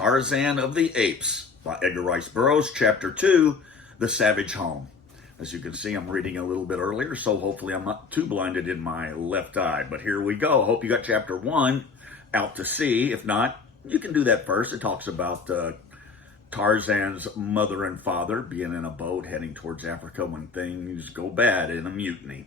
Tarzan of the Apes by Edgar Burroughs, Chapter 2, The Savage Home. As you can see, I'm reading a little bit earlier, so hopefully I'm not too blinded in my left eye. But here we go. I hope you got Chapter 1 out to sea. If not, you can do that first. It talks about Tarzan's mother and father being in a boat heading towards Africa when things go bad in a mutiny.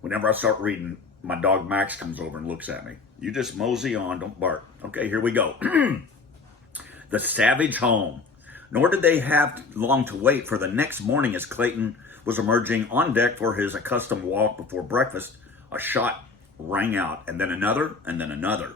Whenever I start reading, my dog Max comes over and looks at me. You just mosey on, don't bark. Okay, here we go. The Savage Home. Nor did they have long to wait, for the next morning as Clayton was emerging on deck for his accustomed walk before breakfast, a shot rang out, and then another, and then another.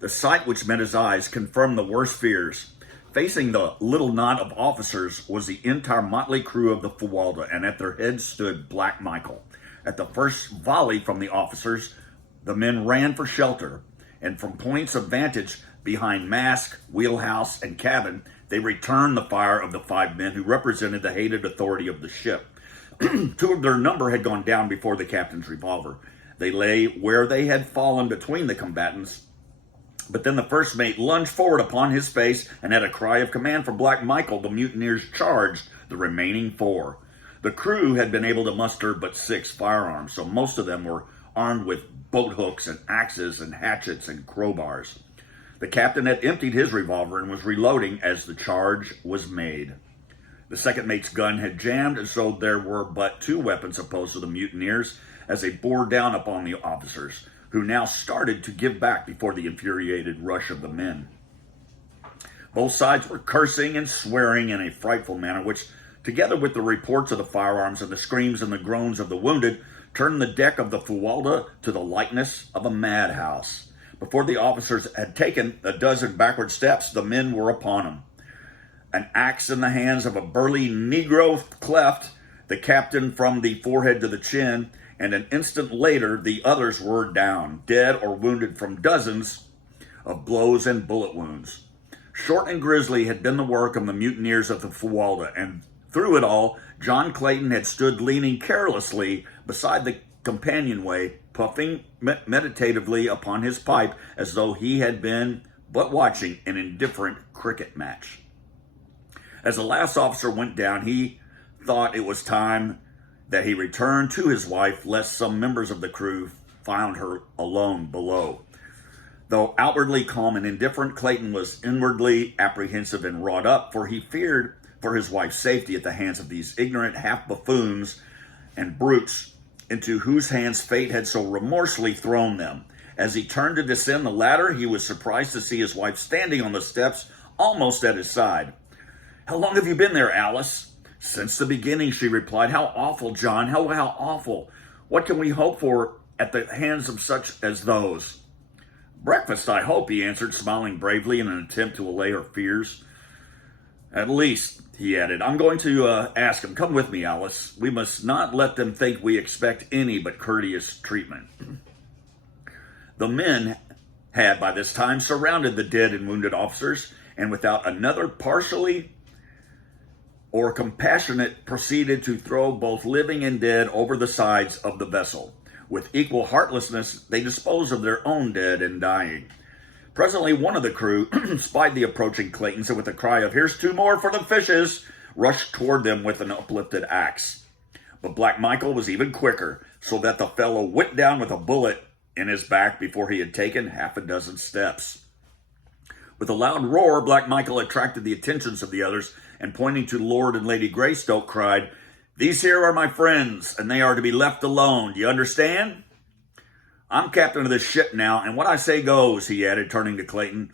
The sight which met his eyes confirmed the worst fears. Facing the little knot of officers was the entire motley crew of the Fuwalda, and at their heads stood Black Michael. At the first volley from the officers, the men ran for shelter, and from points of vantage behind mast, wheelhouse, and cabin, they returned the fire of the 5 men who represented the hated authority of the ship. 2 of their number had gone down before the captain's revolver. They lay where they had fallen between the combatants, but then the first mate lunged forward upon his face, and at a cry of command from Black Michael, the mutineers charged the remaining 4. The crew had been able to muster but 6 firearms, so most of them were armed with boat hooks and axes and hatchets and crowbars. The captain had emptied his revolver and was reloading as the charge was made. The second mate's gun had jammed, and so there were but 2 weapons opposed to the mutineers as they bore down upon the officers, who now started to give back before the infuriated rush of the men. Both sides were cursing and swearing in a frightful manner, which, together with the reports of the firearms and the screams and the groans of the wounded, turned the deck of the Fuwalda to the likeness of a madhouse. Before the officers had taken a dozen backward steps, the men were upon them. An axe in the hands of a burly Negro cleft the captain from the forehead to the chin, and an instant later the others were down, dead or wounded from dozens of blows and bullet wounds. Short and grisly had been the work of the mutineers of the Fuwalda, and through it all, John Clayton had stood leaning carelessly beside the companionway, puffing meditatively upon his pipe as though he had been but watching an indifferent cricket match. As the last officer went down, he thought it was time that he returned to his wife, lest some members of the crew found her alone below. Though outwardly calm and indifferent, Clayton was inwardly apprehensive and wrought up, for he feared for his wife's safety at the hands of these ignorant half-buffoons and brutes into whose hands fate had so remorselessly thrown them. As he turned to descend the ladder, he was surprised to see his wife standing on the steps, almost at his side. "How long have you been there, Alice?" "Since the beginning," she replied. "How awful, John, how awful. What can we hope for at the hands of such as those?" "Breakfast, I hope," he answered, smiling bravely in an attempt to allay her fears. "At least," he added, "I'm going to ask him. Come with me, Alice. We must not let them think we expect any but courteous treatment." The men had by this time surrounded the dead and wounded officers, and without another partially or compassionate proceeded to throw both living and dead over the sides of the vessel. With equal heartlessness, they disposed of their own dead and dying. Presently, one of the crew spied the approaching Claytons, and with a cry of "Here's 2 more for the fishes," rushed toward them with an uplifted axe. But Black Michael was even quicker, so that the fellow went down with a bullet in his back before he had taken half a dozen steps. With a loud roar, Black Michael attracted the attentions of the others, and pointing to Lord and Lady Greystoke, cried, "These here are my friends, and they are to be left alone. Do you understand? I'm captain of this ship now, and what I say goes," he added, turning to Clayton.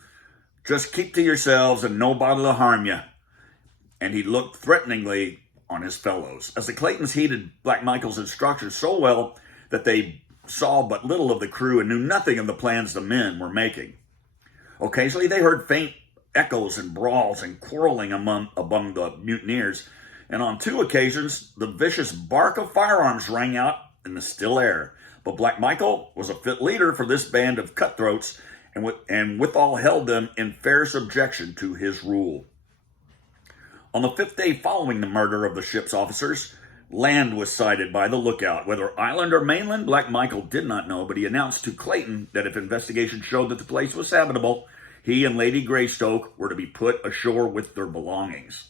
"Just keep to yourselves, and nobody will harm you." And he looked threateningly on his fellows. As the Claytons heeded Black Michael's instructions so well that they saw but little of the crew and knew nothing of the plans the men were making. Occasionally they heard faint echoes and brawls and quarreling among the mutineers, and on 2 occasions the vicious bark of firearms rang out in the still air. But Black Michael was a fit leader for this band of cutthroats, and withal held them in fair subjection to his rule. On the 5th day following the murder of the ship's officers, land was sighted by the lookout. Whether island or mainland, Black Michael did not know, but he announced to Clayton that if investigation showed that the place was habitable, he and Lady Greystoke were to be put ashore with their belongings.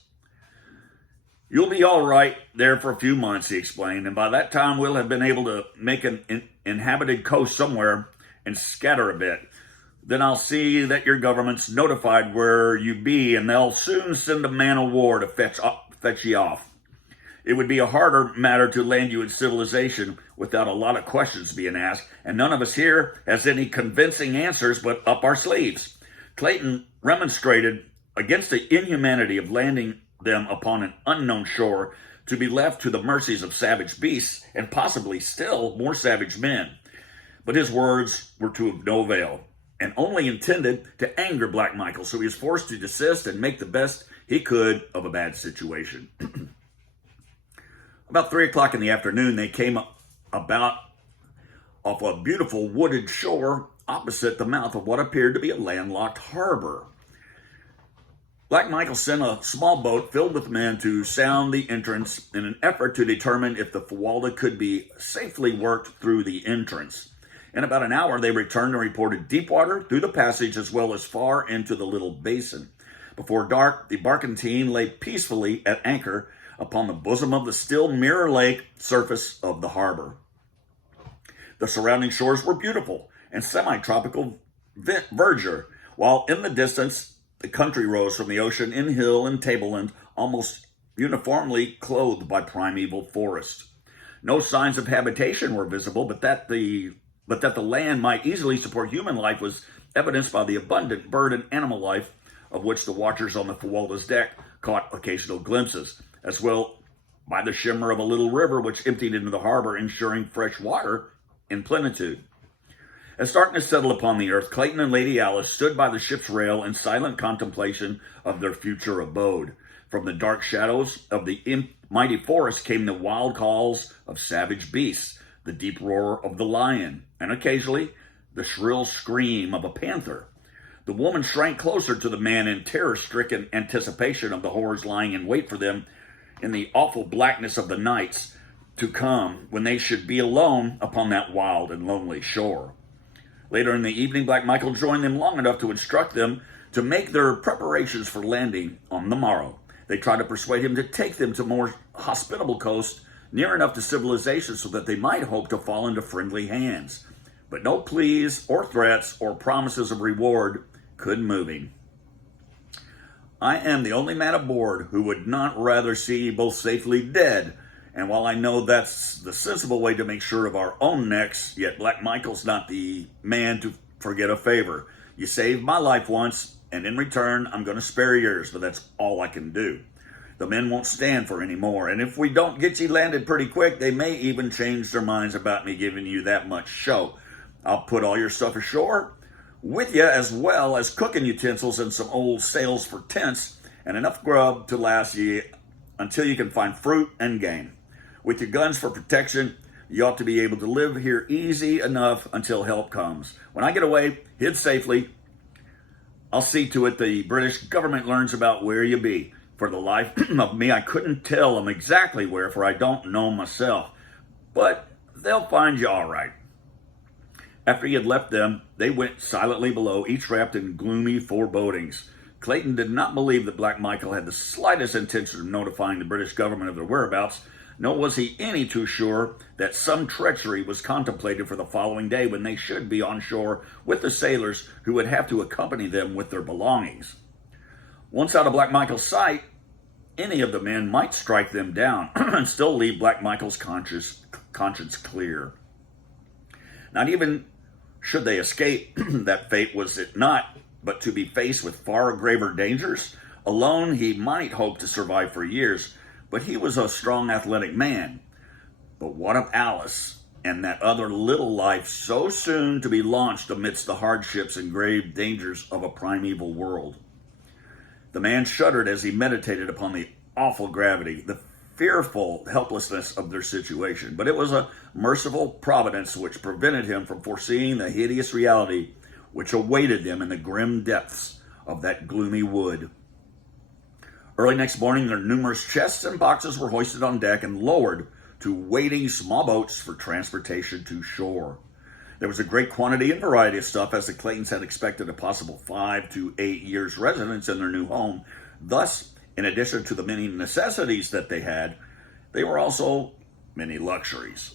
"You'll be all right there for a few months," he explained, "and by that time we'll have been able to make an inhabited coast somewhere and scatter a bit. Then I'll see that your government's notified where you be, and they'll soon send a man of war to fetch ye off. It would be a harder matter to land you in civilization without a lot of questions being asked, and none of us here has any convincing answers but up our sleeves." Clayton remonstrated against the inhumanity of landing them upon an unknown shore to be left to the mercies of savage beasts and possibly still more savage men. But his words were to of no avail, and only intended to anger Black Michael, so he was forced to desist and make the best he could of a bad situation. About 3 o'clock in the afternoon, they came about off a beautiful wooded shore opposite the mouth of what appeared to be a landlocked harbor. Black Michael sent a small boat filled with men to sound the entrance in an effort to determine if the Fuwalda could be safely worked through the entrance. In about an hour, they returned and reported deep water through the passage as well as far into the little basin. Before dark, the barkentine lay peacefully at anchor upon the bosom of the still Mirror Lake surface of the harbor. The surrounding shores were beautiful and semi-tropical verdure, while in the distance the country rose from the ocean in hill and tableland, almost uniformly clothed by primeval forest. No signs of habitation were visible, but that the land might easily support human life was evidenced by the abundant bird and animal life of which the watchers on the Fuwalda's deck caught occasional glimpses, as well by the shimmer of a little river which emptied into the harbor, ensuring fresh water in plenitude. As darkness settled upon the earth, Clayton and Lady Alice stood by the ship's rail in silent contemplation of their future abode. From the dark shadows of the mighty forest came the wild calls of savage beasts, the deep roar of the lion, and occasionally the shrill scream of a panther. The woman shrank closer to the man in terror-stricken anticipation of the horrors lying in wait for them in the awful blackness of the nights to come when they should be alone upon that wild and lonely shore. Later in the evening, Black Michael joined them long enough to instruct them to make their preparations for landing on the morrow. They tried to persuade him to take them to more hospitable coast near enough to civilization so that they might hope to fall into friendly hands. But no pleas or threats or promises of reward could move him. "I am the only man aboard who would not rather see you both safely dead, and while I know that's the sensible way to make sure of our own necks, yet Black Michael's not the man to forget a favor. You saved my life once, and in return, I'm going to spare yours, but that's all I can do. The men won't stand for any more, and if we don't get you landed pretty quick, they may even change their minds about me giving you that much show. I'll put all your stuff ashore with you, as well as cooking utensils and some old sails for tents, and enough grub to last you until you can find fruit and game. With your guns for protection, you ought to be able to live here easy enough until help comes. When I get away, hid safely, I'll see to it the British government learns about where you be. For the life of me, I couldn't tell them exactly where, for I don't know myself. But they'll find you all right." After he had left them, they went silently below, each wrapped in gloomy forebodings. Clayton did not believe that Black Michael had the slightest intention of notifying the British government of their whereabouts, nor was he any too sure that some treachery was contemplated for the following day when they should be on shore with the sailors who would have to accompany them with their belongings. Once out of Black Michael's sight, any of the men might strike them down and still leave Black Michael's conscience clear. Not even should they escape that fate was it not, but to be faced with far graver dangers. Alone, he might hope to survive for years, but he was a strong, athletic man. But what of Alice and that other little life so soon to be launched amidst the hardships and grave dangers of a primeval world? The man shuddered as he meditated upon the awful gravity, the fearful helplessness of their situation. But it was a merciful providence which prevented him from foreseeing the hideous reality which awaited them in the grim depths of that gloomy wood. Early next morning, their numerous chests and boxes were hoisted on deck and lowered to waiting small boats for transportation to shore. There was a great quantity and variety of stuff, as the Claytons had expected a possible 5 to 8 years residence in their new home. Thus, in addition to the many necessities that they had, they were also many luxuries.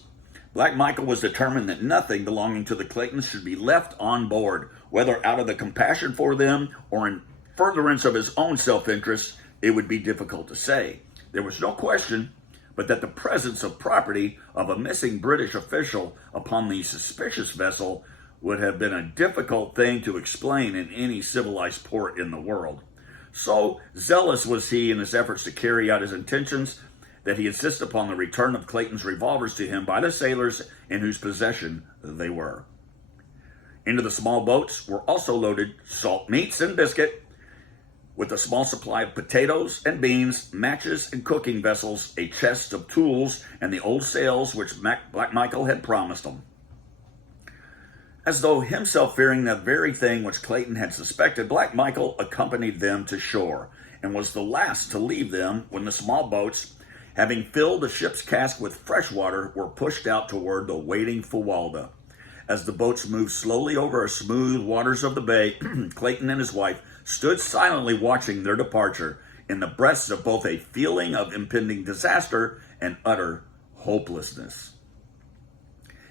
Black Michael was determined that nothing belonging to the Claytons should be left on board, whether out of the compassion for them or in furtherance of his own self-interest. It would be difficult to say. There was no question but that the presence of property of a missing British official upon the suspicious vessel would have been a difficult thing to explain in any civilized port in the world. So zealous was he in his efforts to carry out his intentions that he insisted upon the return of Clayton's revolvers to him by the sailors in whose possession they were. Into the small boats were also loaded salt meats and biscuit, with a small supply of potatoes and beans, matches and cooking vessels, a chest of tools, and the old sails which Black Michael had promised them. As though himself fearing the very thing which Clayton had suspected, Black Michael accompanied them to shore, and was the last to leave them when the small boats, having filled the ship's cask with fresh water, were pushed out toward the waiting Fuwalda. As the boats moved slowly over the smooth waters of the bay, Clayton and his wife stood silently watching their departure, in the breasts of both a feeling of impending disaster and utter hopelessness.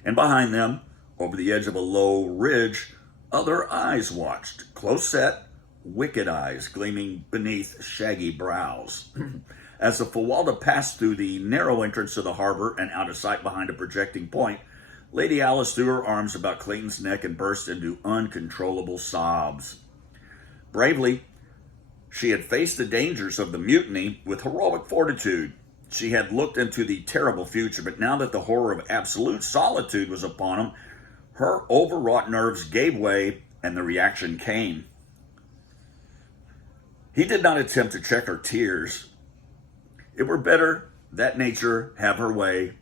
And behind them, over the edge of a low ridge, other eyes watched, close set, wicked eyes gleaming beneath shaggy brows. As the Fuwalda passed through the narrow entrance to the harbor and out of sight behind a projecting point, Lady Alice threw her arms about Clayton's neck and burst into uncontrollable sobs. Bravely, she had faced the dangers of the mutiny with heroic fortitude. She had looked into the terrible future, but now that the horror of absolute solitude was upon him, her overwrought nerves gave way and the reaction came. He did not attempt to check her tears. It were better that nature have her way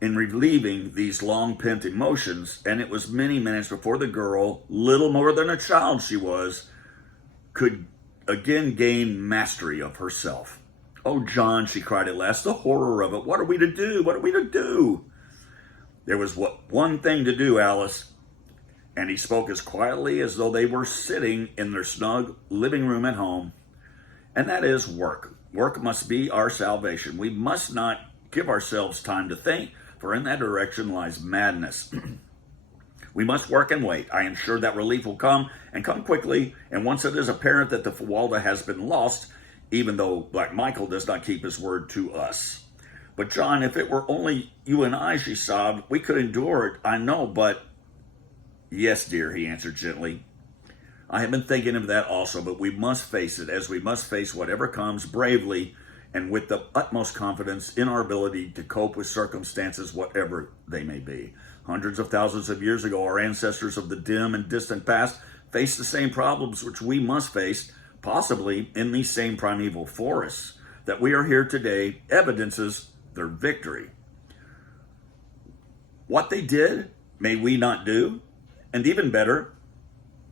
in relieving these long-pent emotions, and it was many minutes before the girl, little more than a child she was, could again gain mastery of herself. "Oh, John," she cried at last, "the horror of it. What are we to do? What are we to do?" "There was one thing to do, Alice," and he spoke as quietly as though they were sitting in their snug living room at home, "and that is work. Work must be our salvation. We must not give ourselves time to think, for in that direction lies madness. We must work and wait. I am sure that relief will come, and come quickly, and once it is apparent that the Fuwalda has been lost, even though Black Michael does not keep his word to us. But John, if it were only you and I," she sobbed, "we could endure it, I know, but—" "Yes, dear," he answered gently. "I have been thinking of that also, but we must face it, as we must face whatever comes, bravely, and with the utmost confidence in our ability to cope with circumstances, whatever they may be. Hundreds of thousands of years ago, our ancestors of the dim and distant past faced the same problems which we must face, possibly in these same primeval forests. That we are here today evidences their victory. What they did, may we not do? And even better,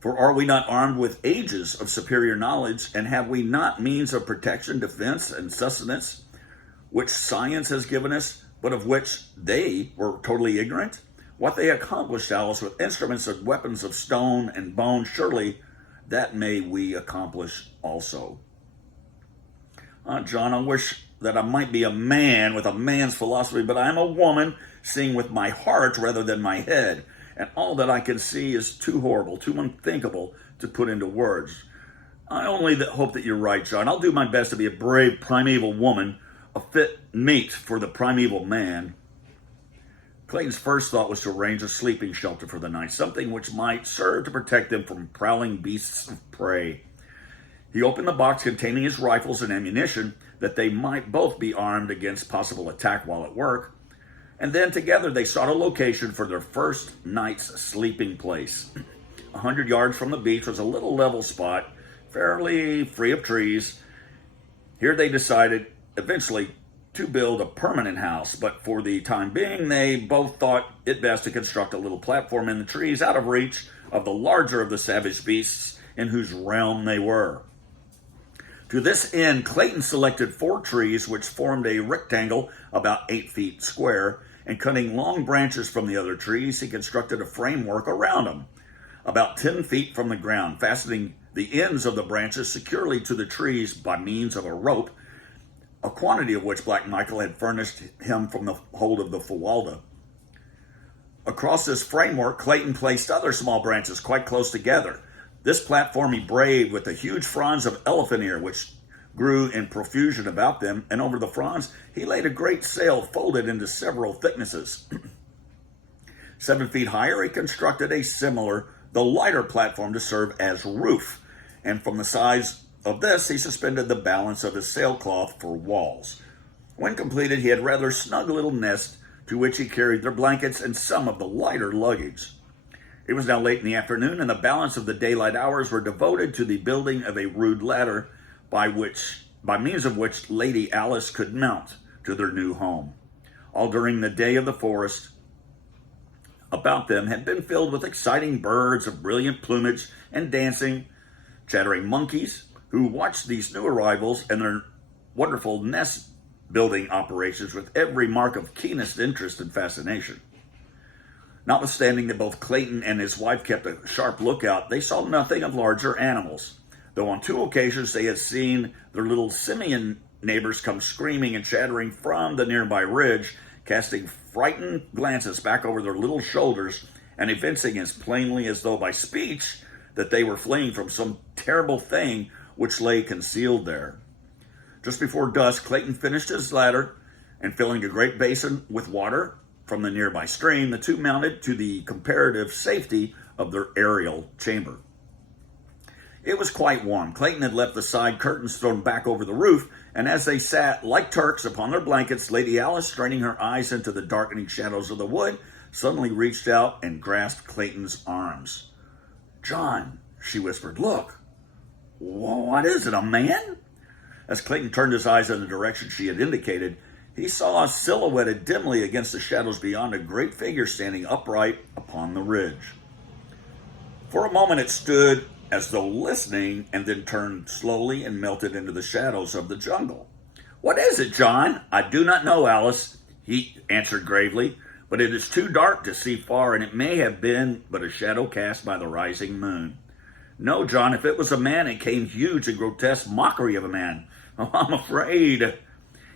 for are we not armed with ages of superior knowledge, and have we not means of protection, defense, and sustenance, which science has given us, but of which they were totally ignorant? What they accomplished, Alice, with instruments and weapons of stone and bone, surely that may we accomplish also." John, I wish that I might be a man with a man's philosophy, but I am a woman, seeing with my heart rather than my head. And all that I can see is too horrible, too unthinkable to put into words. I only hope that you're right, John. I'll do my best to be a brave primeval woman, a fit mate for the primeval man. Clayton's first thought was to arrange a sleeping shelter for the night, something which might serve to protect them from prowling beasts of prey. He opened the box containing his rifles and ammunition, that they might both be armed against possible attack while at work. And then together they sought a location for their first night's sleeping place. 100 yards from the beach was a little level spot, fairly free of trees. Here they decided, eventually, to build a permanent house, but for the time being, they both thought it best to construct a little platform in the trees out of reach of the larger of the savage beasts in whose realm they were. To this end, Clayton selected 4 trees which formed a rectangle about 8 feet square, and cutting long branches from the other trees, he constructed a framework around them, about 10 feet from the ground, fastening the ends of the branches securely to the trees by means of a rope, a quantity of which Black Michael had furnished him from the hold of the Fuwalda. Across this framework, Clayton placed other small branches quite close together. This platform he braved with a huge fronds of elephant ear, which grew in profusion about them, and over the fronds he laid a great sail folded into several thicknesses. 7 feet higher, he constructed a similar, though lighter platform to serve as roof, and from the sides of this he suspended the balance of his sailcloth for walls. When completed, he had a rather snug little nest to which he carried their blankets and some of the lighter luggage. It was now late in the afternoon, and the balance of the daylight hours were devoted to the building of a rude ladder by means of which Lady Alice could mount to their new home. All during the day of the forest about them had been filled with exciting birds of brilliant plumage and dancing, chattering monkeys, who watched these new arrivals and their wonderful nest building operations with every mark of keenest interest and fascination. Notwithstanding that both Clayton and his wife kept a sharp lookout, they saw nothing of larger animals, though on 2 occasions they had seen their little simian neighbors come screaming and chattering from the nearby ridge, casting frightened glances back over their little shoulders and evincing as plainly as though by speech that they were fleeing from some terrible thing which lay concealed there. Just before dusk, Clayton finished his ladder, and filling a great basin with water from the nearby stream, the two mounted to the comparative safety of their aerial chamber. It was quite warm. Clayton had left the side curtains thrown back over the roof, and as they sat like Turks upon their blankets, Lady Alice, straining her eyes into the darkening shadows of the wood, suddenly reached out and grasped Clayton's arms. "John," she whispered, "look." "What is it, a man?" As Clayton turned his eyes in the direction she had indicated, he saw silhouetted dimly against the shadows beyond a great figure standing upright upon the ridge. For a moment it stood as though listening, and then turned slowly and melted into the shadows of the jungle. "What is it, John?" "I do not know, Alice," he answered gravely, "but it is too dark to see far, and it may have been but a shadow cast by the rising moon." "No, John, if it was a man, it came huge and grotesque mockery of a man. Oh, I'm afraid."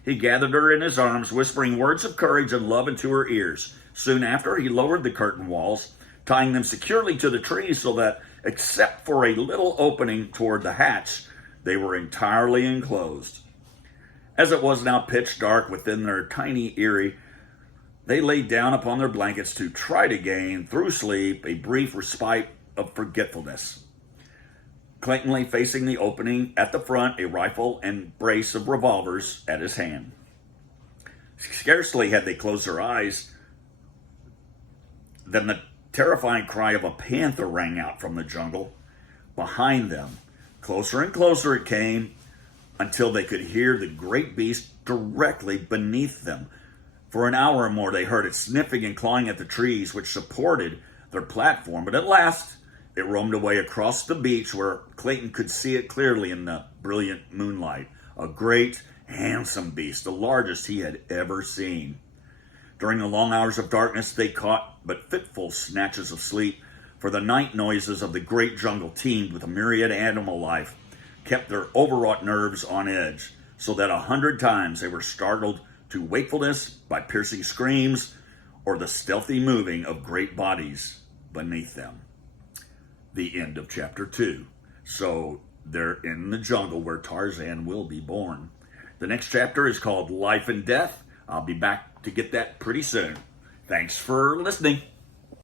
He gathered her in his arms, whispering words of courage and love into her ears. Soon after, he lowered the curtain walls, tying them securely to the trees so that, except for a little opening toward the hatch, they were entirely enclosed. As it was now pitch dark within their tiny eyrie, they lay down upon their blankets to try to gain, through sleep, a brief respite of forgetfulness. Clayton lay facing the opening at the front, a rifle and brace of revolvers at his hand. Scarcely had they closed their eyes than the terrifying cry of a panther rang out from the jungle behind them. Closer and closer it came until they could hear the great beast directly beneath them. For an hour or more they heard it sniffing and clawing at the trees which supported their platform, but at last it roamed away across the beach where Clayton could see it clearly in the brilliant moonlight. A great, handsome beast, the largest he had ever seen. During the long hours of darkness, they caught but fitful snatches of sleep, for the night noises of the great jungle teemed with a myriad animal life, kept their overwrought nerves on edge, so that 100 times they were startled to wakefulness by piercing screams or the stealthy moving of great bodies beneath them. The end of chapter 2. So they're in the jungle where Tarzan will be born. The next chapter is called Life and Death. I'll be back to get that pretty soon. Thanks for listening.